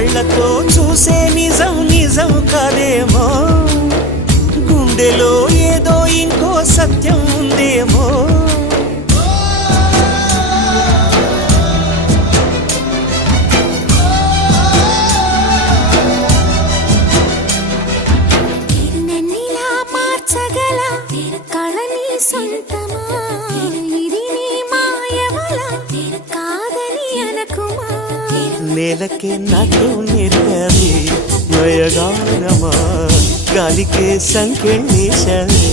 కళ్ళతో చూసే నిజం నిజం కాదేమో, గుండెలో ఏదో ఇంకో సత్యం ఉందేమో. నేలకే నాటు నేర్పది నయగానమా, గాలికే సంకెళ్ళేశావే.